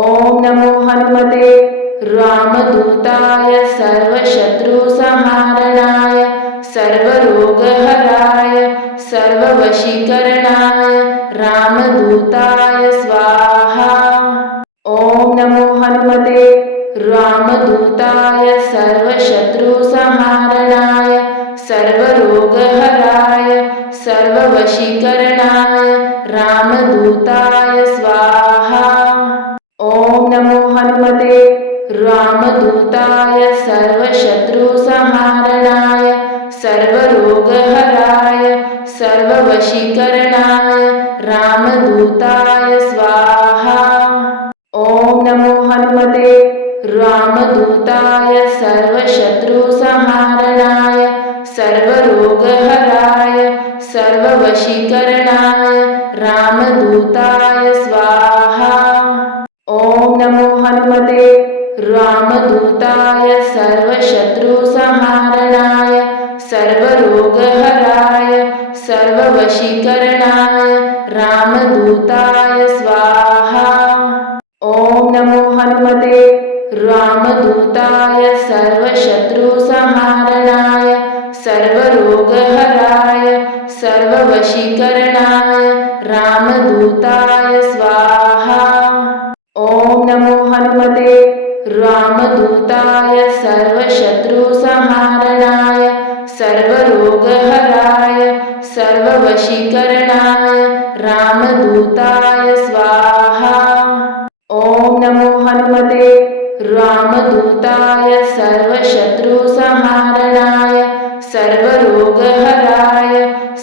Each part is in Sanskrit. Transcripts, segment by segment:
ओम नमो हनुमते रामदूताय सर्वशत्रुसंहारणाय सर्वरोगहराय सर्ववशीकरणाय रामदूताय स्वाहा। ओम नमो हनुमते रामदूताय सर्वशत्रुसंहारणाय सर्वरोगहराय सर्ववशीकरणाय रामदूताय स्वाहा। ओम नमो हनुमते रामदूताय सर्वशत्रुसंहारणाय सर्वरोगहराय सर्ववशीकरणाय रामदूताय स्वाहा। ओम नमो हनुमते रामदूताय सर्वशत्रुसंहारणाय सर्वरोगहराय सर्ववशीकरणाय रामदूताय स्वाहा। ओम नमो हनुमते रामदूताय सर्वशत्रुसंहारणाय सर्वरोगहराय सर्ववशीकरणाय रामदूताय स्वाहा। ओम नमो हनुमते रामदूताय सर्वशत्रुसंहारणाय सर्वरोगहराय सर्ववशीकरणाय रामदूताय स्वाहा। ओम नमो हनुमते रामदूताय सर्वशत्रुसंहारणाय सर्वरोगहराय सर्ववशीकरणाय रामदूताय स्वाहा। ओम नमो हनुमते रामदूताय सर्वशत्रुसंहारणाय सर्वरोगहराय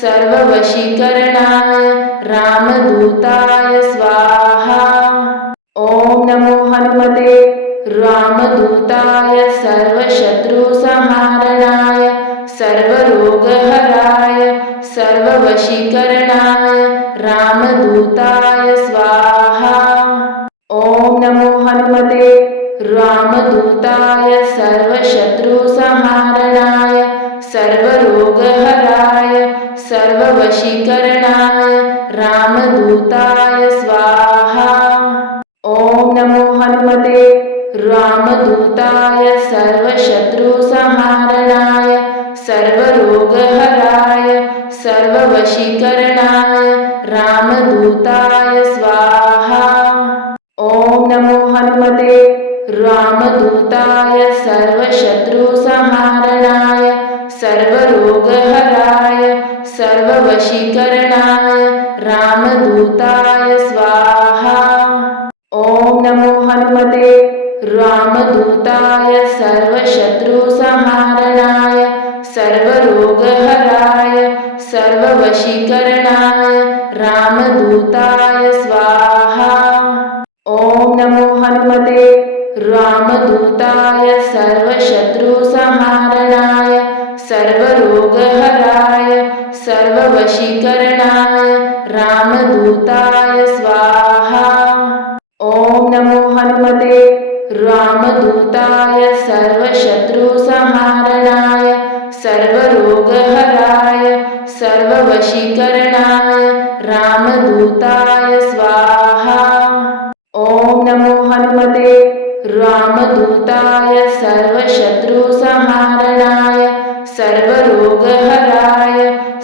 सर्ववशीकरणाय रामदूताय स्वाहा। ओम नमो हनुमते रामदूताय सर्वशत्रुसंहारणाय सर्वरोगहराय सर्ववशीकरणाय रामदूताय स्वाहा। ओम नमो हनुमते रामदूताय सर्वशत्रुसंहारणाय सर्वरोगहराय सर्ववशीकरणाय रामदूताय स्वाहा। ओम नमो हनुमते रामदूताय सर्वशत्रुसंहारणाय सर्वरोगहराय सर्ववशीकरणाय रामदूताय स्वाहा। ओम नमो हनुमते रामदूताय सर्वशत्रुसंहारणाय सर्वरोगहराय सर्ववशीकरणाय रामदूताय स्वाहा। ओम नमो हनुमते रामदूताय सर्वशत्रुसंहारणाय सर्वरोगहराय सर्ववशीकरणाय रामदूताय स्वाहा। ओम नमो हनुमते रामदूताय सर्वशत्रुसंहारणाय सर्वरोगहराय सर्ववशीकरणाय रामदूताय स्वाहा। ओम नमो हनुमते रामदूताय सर्वशत्रुसंहारणाय सर्वरोगहराय सर्ववशीकरणाय रामदूताय स्वाहा। ओम नमो हनुमते रामदूताय सर्वशत्रुसंहारणाय सर्वरोगहराय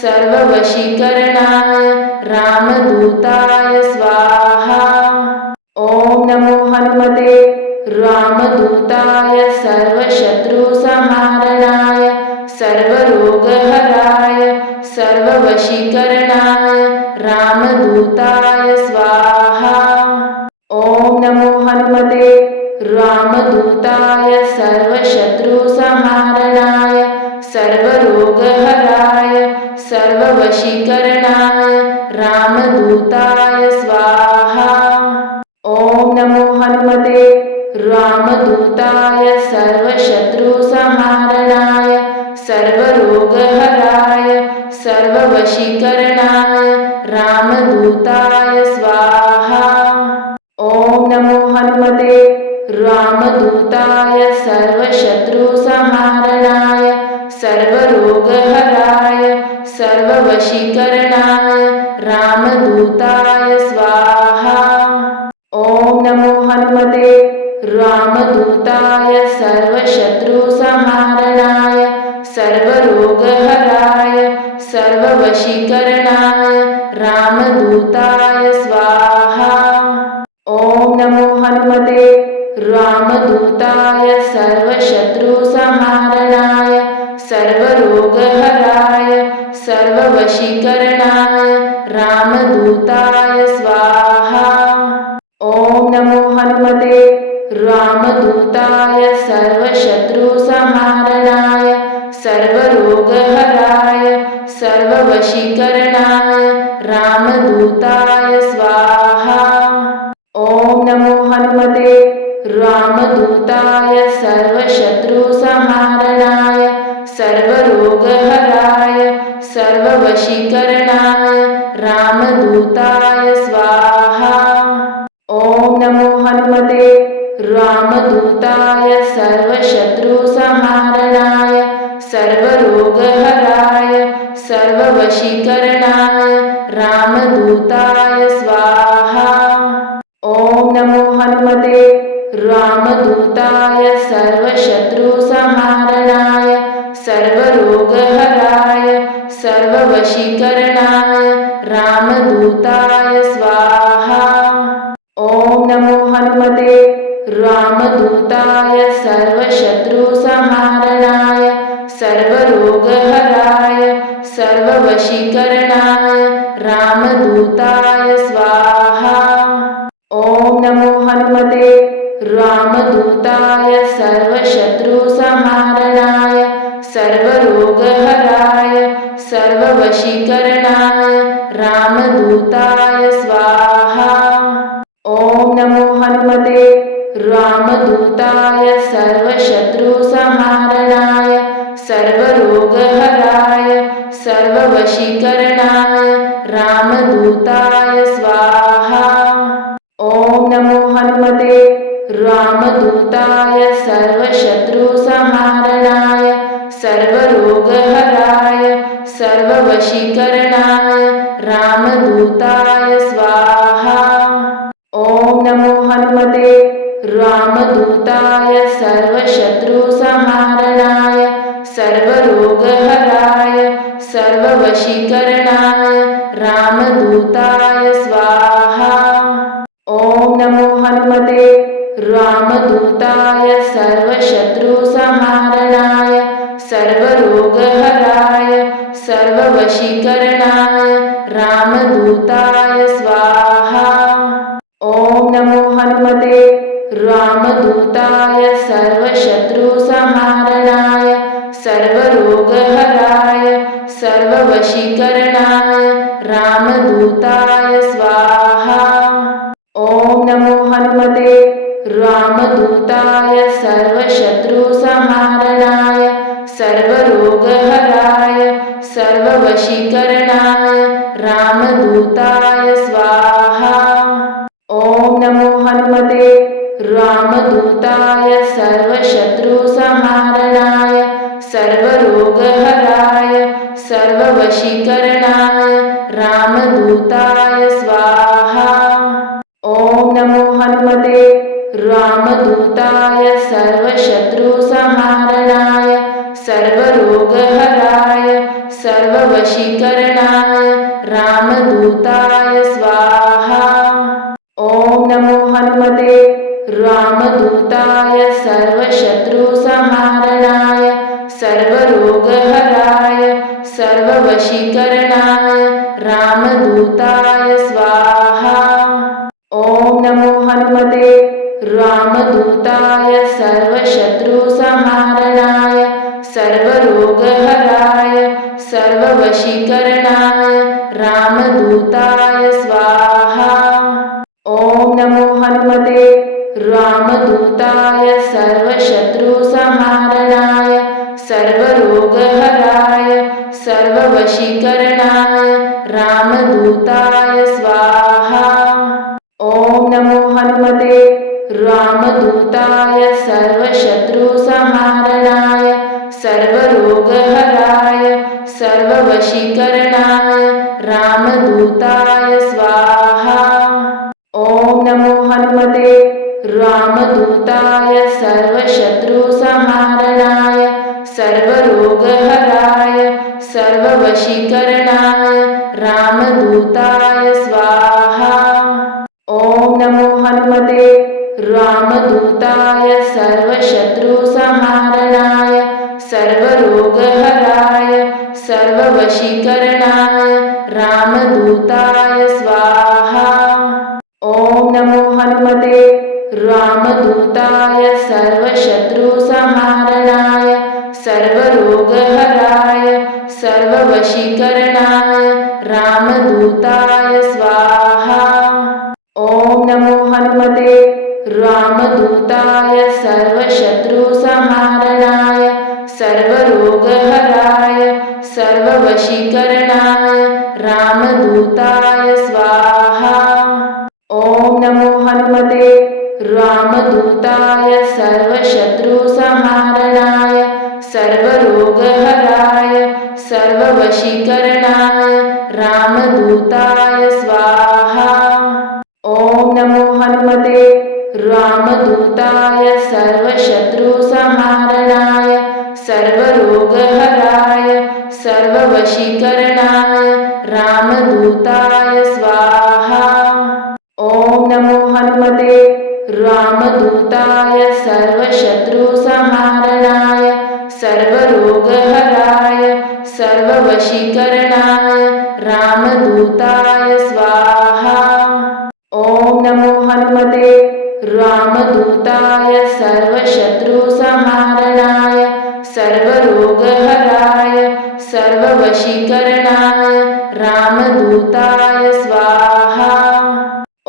सर्ववशीकरणाय रामदूताय स्वाहा। ओम नमो हनुमते रामदूताय सर्वशत्रुसंहारणाय सर्वरोगहराय सर्ववशीकरणाय रामदूताय स्वाहा। ओम नमो हनुमते रामदूताय सर्वशत्रुसंहारणाय सर्वरोगहराय सर्ववशीकरणाय रामदूताय स्वाहा। ओम नमो हनुमते रामदूताय सर्वशत्रुसंहारणाय सर्वरोगहराय सर्ववशीकरणाय रामदूताय स्वाहा। ओम नमो हनुमते रामदूताय सर्वशत्रुसंहारणाय सर्वरोगहराय सर्ववशीकरणाय रामदूताय स्वाहा। ओम नमो हनुमते रामदूताय सर्वशत्रुसंहारणाय सर्वरोगहराय सर्ववशीकरणाय रामदूताय स्वाहा। ॐ नमो हनुमते रामदूताय सर्वशत्रुसंहारणाय सर्वरोगहराय सर्ववशीकरणाय रामदूताय स्वाहा। ॐ नमो हनुमते रामदूताय सर्वशत्रुसंहारणाय सर्वरोगहराय सर्ववशीकरणाय रामदूताय स्वाहा। ॐ नमो हनुमते रामदूताय सर्वशत्रुसंहारणाय सर्वरोगहराय सर्ववशीकरणाय रामदूताय स्वाहा। ॐ नमो हनुमते रामदूताय सर्वशत्रुसंहारणाय सर्वरोगहराय सर्ववशीकरणाय रामदूताय स्वाहा। ॐ नमो हनुमते रामदूताय सर्वशत्रुसंहारणाय सर्वरोगहराय सर्ववशीकरणाय रामदूताय स्वाहा। ॐ नमो हनुमते रामदूताय सर्वशत्रुसंहारणाय सर्वरोगहराय सर्ववशीकरणाय रामदूताय स्वाहा। ॐ नमो हनुमते रामदूताय सर्वशत्रुसंहारणाय सर्वरोगहराय सर्ववशीकरणाय रामदूताय स्वाहा। ॐ नमो हनुमते रामदूताय सर्वशत्रुसंहारणाय सर्वरोगहराय सर्ववशीकरणाय रामदूताय स्वाहा। ॐ नमो हनुमते रामदूताय सर्वशत्रुसंहारणाय सर्वरोगहराय सर्ववशीकरणाय रामदूताय स्वाहा। ॐ नमो हनुमते रामदूताय सर्वशत्रुसंहारणाय सर्वरोगहराय सर्ववशीकरणाय रामदूताय स्वाहा। ॐ नमो हनुमते रामदूताय सर्वशत्रुसंहारणाय सर्वरोगहराय सर्ववशीकरणाय रामदूताय स्वाहा। ॐ नमो हनुमते रामदूताय सर्वशत्रुसंहारणाय सर्वरोगहराय सर्ववशीकरणाय रामदूताय स्वाहा। ॐ नमो हनुमते रामदूताय सर्वशत्रुसंहारणाय सर्वरोगहराय सर्ववशीकरणाय रामदूताय स्वाहा। ॐ नमो हनुमते रामदूताय सर्वशत्रुसंहारणाय सर्वरोगहराय सर्ववशीकरणाय रामदूताय स्वाहा। ॐ नमो हनुमते रामदूताय सर्वशत्रुसंहारणाय सर्वरोगहराय सर्ववशीकरणाय रामदूताय स्वाहा। ॐ नमो हनुमते रामदूताय सर्वशत्रुसंहारणाय सर्वरोगहराय सर्ववशीकरणाय रामदूताय स्वाहा। ॐ नमो हनुमते रामदूताय सर्वशत्रुसंहारणाय सर्वरोगहराय सर्ववशीकरणाय रामदूताय स्वाहा। ॐ नमो हनुमते रामदूताय सर्वशत्रुसंहारणाय सर्वरोगहराय सर्ववशीकरणाय रामदूताय स्वाहा। ॐ नमो हनुमते रामदूताय सर्वशत्रुसंहारणाय सर्वरोगहराय सर्ववशीकरणाय रामदूताय स्वाहा। ॐ नमो हनुमते रामदूताय सर्वशत्रुसंहारणाय सर्वरोगहराय सर्ववशीकरणाय रामदूताय स्वाहा। ओम नमो हनुमते रामदूताय सर्वशत्रुसंहारणाय सर्वरोगहराय सर्ववशीकरणाय रामदूताय स्वाहा। ओम नमो हनुमते रामदूताय सर्वशत्रुसंहारणाय सर्वरोगहराय सर्ववशीकरणाय रामदूताय स्वाहा। ओम नमो हनुमते रामदूताय सर्वशत्रुसंहारणाय सर्वरोगहराय सर्ववशीकरणाय रामदूताय स्वाहा। ओम नमो हनुमते रामदूताय सर्वशत्रुसंहारणाय सर्वरोगहराय सर्ववशीकरणाय रामदूताय स्वाहा। ओम नमो हनुमते रामदूताय सर्वशत्रुसंहारणाय सर्वरोगहराय सर्ववशीकरणाय रामदूताय स्वाहा। ओम नमो हनुमते रामदूताय सर्वशत्रुसंहारणाय सर्वरोगहराय सर्ववशीकरणाय रामदूताय स्वाहा। ओम नमो हनुमते रामदूताय सर्वशत्रुसंहारणाय सर्वरोगहराय सर्ववशीकरणाय रामदूताय स्वाहा।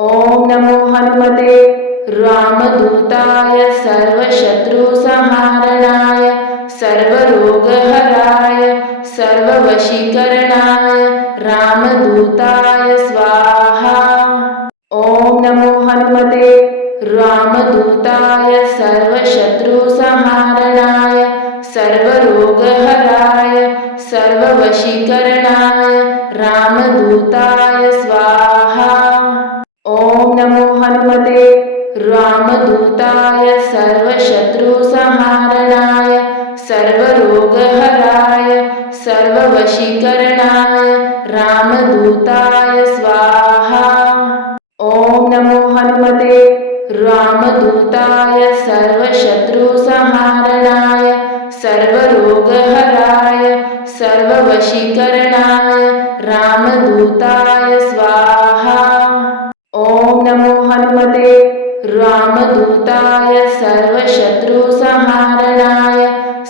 ओम नमो हनुमते रामदूताय सर्वशत्रुसंहारणाय सर्वरोगहराय सर्ववशीकरणाय रामदूताय स्वाहा। ओम नमो हनुमते रामदूताय सर्वशत्रुसंहारणाय सर्वरोगहराय सर्ववशीकरणाय रामदूताय स्वाहा। ओम नमो हनुमते रामदूताय सर्वशत्रुसंहारणाय सर्वरोगहराय सर्ववशीकरणाय रामदूताय स्वाहा। ओम नमो हनुमते रामदूताय सर्वशत्रुसंहारणाय सर्वरोगहराय सर्ववशीकरणाय रामदूताय स्वाहा। ओम नमो हनुमते रामदूताय सर्वशत्रुसंहारणाय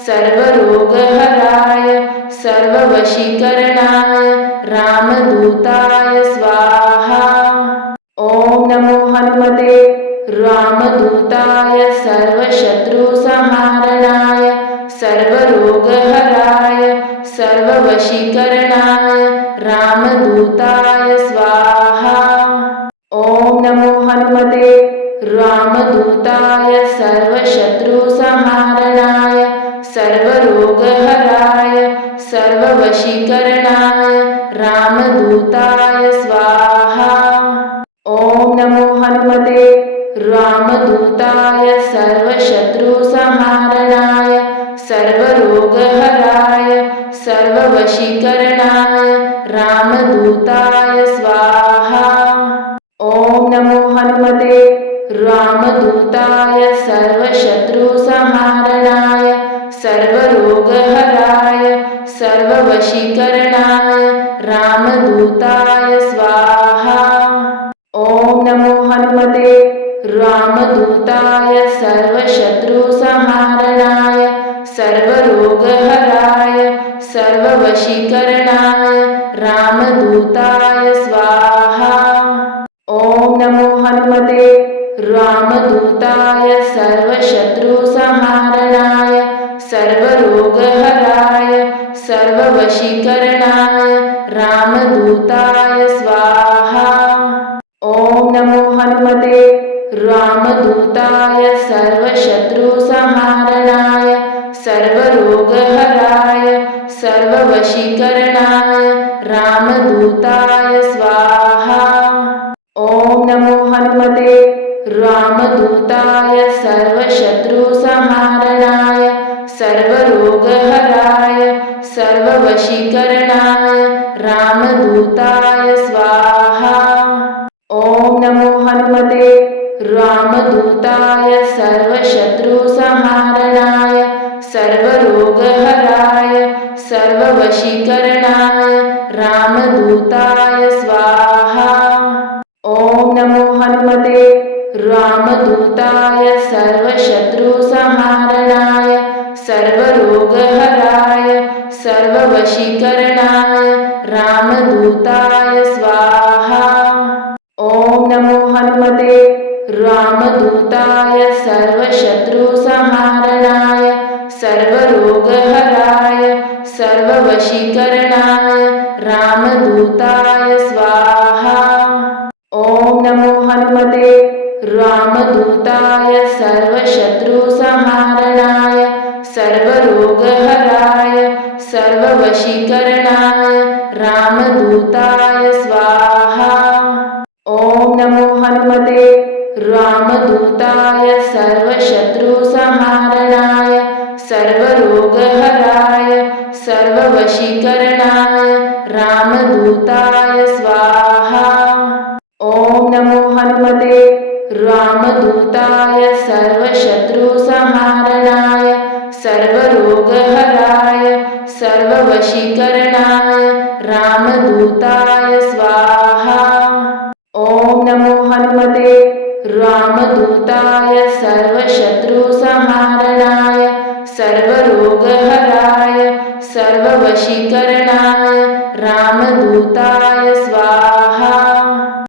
सर्वरोगहराय सर्ववशीकरणाय रामदूताय स्वाहा। ओम नमो हनुमते रामदूताय सर्वशत्रुसंहारणाय सर्वरोगहराय सर्ववशीकरणाय रामदूताय स्वाहा। ओम नमो हनुमते रामदूताय सर्वशत्रुसंहारणाय सर्वरोगहराय सर्ववशीकरणाय रामदूताय स्वाहा। ओम नमो हनुमते रामदूताय सर्वशत्रुसंहारणाय सर्वरोगहराय सर्ववशीकरणाय रामदूताय स्वाहा। ओम नमो हनुमते रामदूताय सर्वशत्रुसंहारणाय सर्वरोगहराय सर्ववशीकरणाय रामदूताय स्वाहा। ओम नमो हनुमते रामदूताय सर्वशत्रुसंहारणाय सर्वरोगहराय सर्ववशीकरणाय रामदूताय स्वाहा। ओम नमो हनुमते रामदूताय सर्वशत्रुसंहारणाय सर्वरोगहराय सर्ववशीकरणाय रामदूताय स्वाहा। ओम नमो हनुमते रामदूताय सर्वशत्रुसंहारणाय सर्वरोगहराय सर्ववशीकरणाय रामदूताय स्वाहा। ओम नमो हनुमते रामदूताय सर्वशत्रुसंहारणाय सर्वरोगहराय सर्ववशीकरणाय रामदूताय स्वाहा। ॐ नमो हनुमते रामदूताय सर्वशत्रुसंहारणाय सर्वरोगहराय सर्ववशीकरणाय रामदूताय स्वाहा। ॐ नमो हनुमते रामदूताय सर्वशत्रुसंहारणाय सर्वरोगहराय सर्ववशीकरणाय रामदूताय स्वाहा। ॐ नमो हनुमते रामदूताय सर्वशत्रुसंहारणाय सर्वरोगहराय सर्ववशीकरणाय रामदूताय स्वाहा। ॐ नमो हनुमते रामदूताय सर्वशत्रुसंहारणाय सर्वरोगहराय सर्ववशीकरणाय रामदूताय स्वाहा। ॐ नमो हनुमते रामदूताय सर्वशत्रुसंहारणाय सर्वरोगहराय सर्ववशीकरणाय रामदूताय स्वाहा। ॐ नमो हनुमते रामदूताय सर्वशत्रुसंहारणाय सर्वरोगहराय सर्ववशीकरणाय रामदूताय स्वाहा। ॐ नमो हनुमते रामदूताय सर्वशत्रुसंहारणाय सर्वरोगहराय सर्ववशीकरणाय रामदूताय